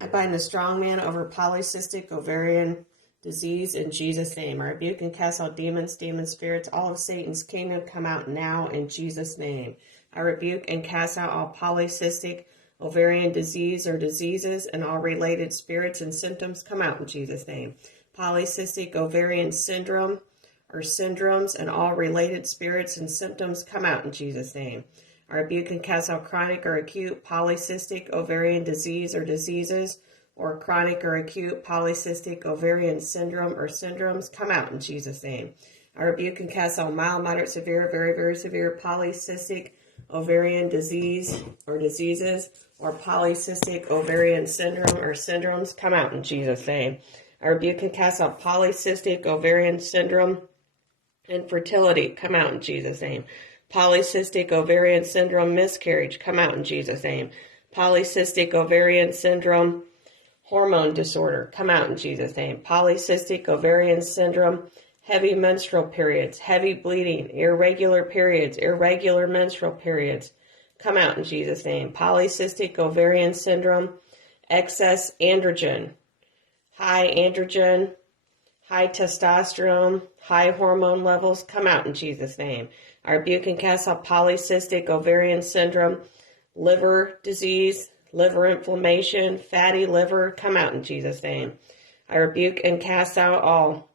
I bind the strong man over polycystic ovarian disease in Jesus' name. I rebuke and cast out demons, demon spirits, all of Satan's kingdom come out now in Jesus' name. I rebuke and cast out all polycystic ovarian disease or diseases and all related spirits and symptoms come out in Jesus' name. Polycystic ovarian syndrome or syndromes and all related spirits and symptoms come out in Jesus' name. I rebuke and cast out chronic or acute polycystic ovarian disease or diseases or chronic or acute polycystic ovarian syndrome or syndromes come out in Jesus' name. I rebuke and cast out mild, moderate, severe, very, very severe polycystic ovarian disease or diseases or polycystic ovarian syndrome or syndromes come out in Jesus' name. I rebuke and cast out polycystic ovarian syndrome, infertility come out in Jesus' name. Polycystic ovarian syndrome miscarriage come out in Jesus' name. Polycystic ovarian syndrome hormone disorder come out in Jesus' name. Polycystic ovarian syndrome heavy menstrual periods, heavy bleeding, irregular periods, irregular menstrual periods come out in Jesus' name. Polycystic ovarian syndrome excess androgen, high testosterone, high hormone levels come out in Jesus' name. I rebuke and cast out polycystic ovarian syndrome, liver disease, liver inflammation, fatty liver come out in Jesus' name. I rebuke and cast out all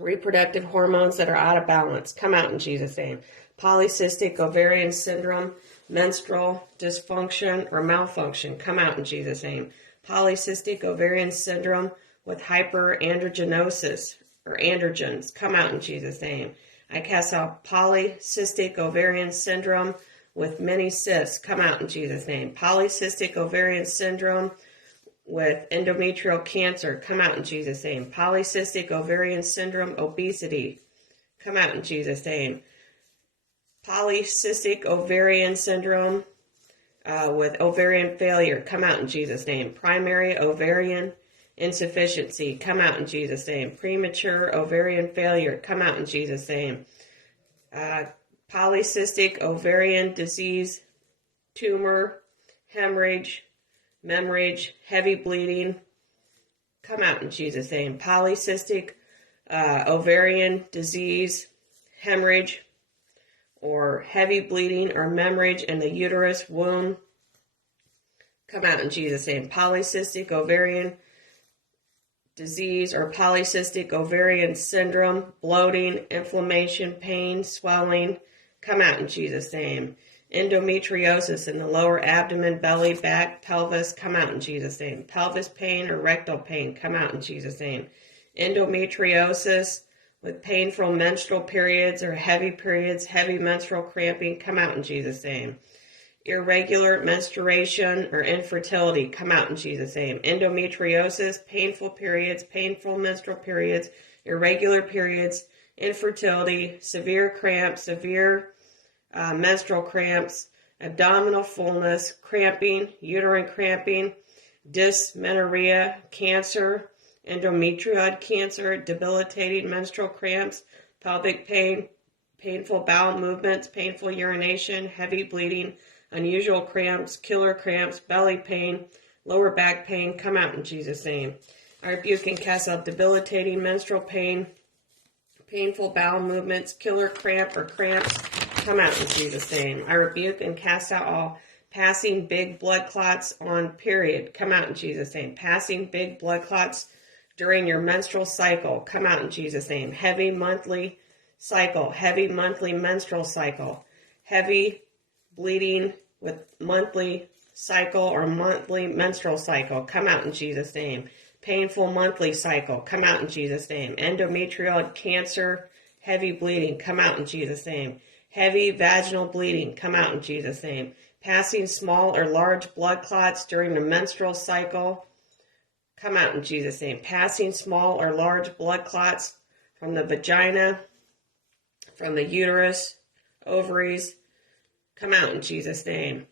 reproductive hormones that are out of balance come out in Jesus' name. Polycystic ovarian syndrome, menstrual dysfunction or malfunction come out in Jesus' name. Polycystic ovarian syndrome with hyperandrogenosis or androgens come out in Jesus' name. I cast out polycystic ovarian syndrome with many cysts come out in Jesus' name. Polycystic ovarian syndrome with endometrial cancer come out in Jesus' name. Polycystic ovarian syndrome obesity come out in Jesus' name. Polycystic ovarian syndrome with ovarian failure come out in Jesus' name. Primary ovarian insufficiency come out in Jesus' name. Premature ovarian failure come out in Jesus' name. Polycystic ovarian disease, tumor, hemorrhage, heavy bleeding come out in Jesus' name. Polycystic ovarian disease, hemorrhage, or heavy bleeding or hemorrhage in the uterus, womb come out in Jesus' name. Polycystic ovarian disease or polycystic ovarian syndrome, bloating, inflammation, pain, swelling, come out in Jesus' name. Endometriosis in the lower abdomen, belly, back, pelvis, come out in Jesus' name. Pelvis pain or rectal pain, come out in Jesus' name. Endometriosis with painful menstrual periods or heavy menstrual cramping, come out in Jesus' name. Irregular menstruation or infertility come out in Jesus' name. Endometriosis, painful periods, painful menstrual periods, irregular periods, infertility, severe cramps, severe menstrual cramps, abdominal fullness, cramping, uterine cramping, dysmenorrhea, cancer, endometrioid cancer, debilitating menstrual cramps, pelvic pain, painful bowel movements, painful urination, heavy bleeding, unusual cramps, killer cramps, belly pain, lower back pain, come out in Jesus' name. I rebuke and cast out debilitating menstrual pain, painful bowel movements, killer cramp or cramps, come out in Jesus' name. I rebuke and cast out all passing big blood clots on period, come out in Jesus' name. Passing big blood clots during your menstrual cycle, come out in Jesus' name. Heavy monthly cycle, heavy monthly menstrual cycle, heavy bleeding with monthly cycle or monthly menstrual cycle, come out in Jesus' name. Painful monthly cycle, come out in Jesus' name. Endometrioid cancer, heavy bleeding, come out in Jesus' name. Heavy vaginal bleeding, come out in Jesus' name. Passing small or large blood clots during the menstrual cycle, come out in Jesus' name. Passing small or large blood clots from the vagina, from the uterus, ovaries, come out in Jesus' name.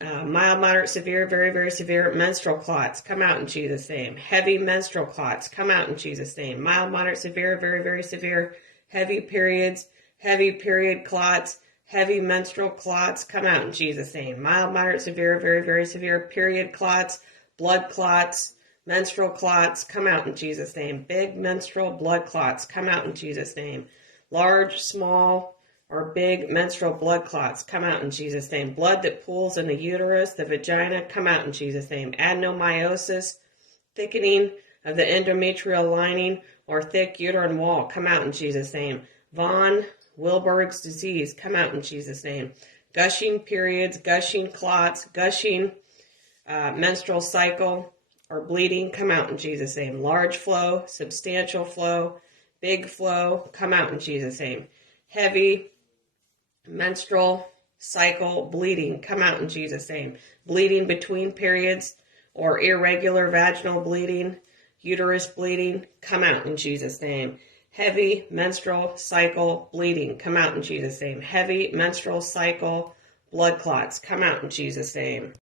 Mild, moderate, severe, very, very severe menstrual clots, come out in Jesus' name. Heavy menstrual clots, come out in Jesus' name. Mild, moderate, severe, very, very severe, heavy periods, heavy period clots, heavy menstrual clots, come out in Jesus' name. Mild, moderate, severe, very, very severe period clots, blood clots, menstrual clots, come out in Jesus' name. Big menstrual blood clots, come out in Jesus' name. Large, small, or big menstrual blood clots, come out in Jesus' name. Blood that pools in the uterus, the vagina, come out in Jesus' name. Adenomyosis, thickening of the endometrial lining or thick uterine wall, come out in Jesus' name. Von Willebrand's disease, come out in Jesus' name. Gushing periods, gushing clots, gushing menstrual cycle or bleeding, come out in Jesus' name. Large flow, substantial flow, big flow, come out in Jesus' name. Heavy menstrual cycle bleeding, come out in Jesus' name. Bleeding between periods or irregular vaginal bleeding, uterus bleeding, come out in Jesus' name. Heavy menstrual cycle bleeding, come out in Jesus' name. Heavy menstrual cycle blood clots, come out in Jesus' name.